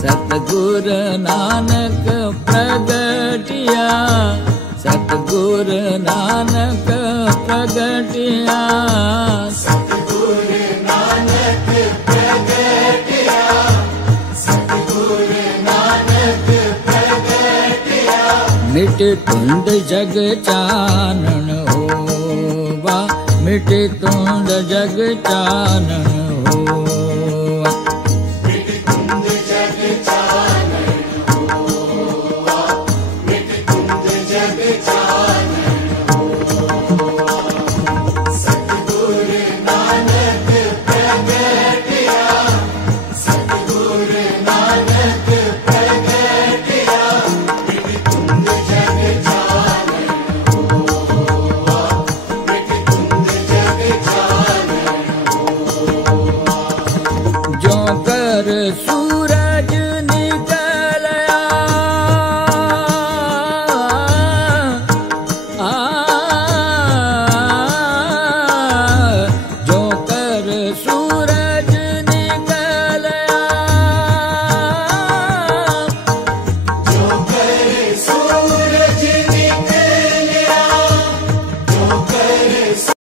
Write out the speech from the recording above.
सतगुरु नानक प्रगटिया, सतगुरु नानक प्रगटिया, सतगुरु नानक प्रगटिया, सतगुरु नानक प्रगटिया। मिटे तुंड जग चानन होवा, मिटे तुंड जग चानन होवा, मिट तुंद जग चानन होवा, मिट तुंद जग चानन होवा। सतगुरु नानक प्रगटिया, सतगुरु नानक प्रगटिया। मिट तुंद जग चानन होवा, मिट तुंद जग चानन होवा। जो कर सूरज निकलया, जो कर सूरज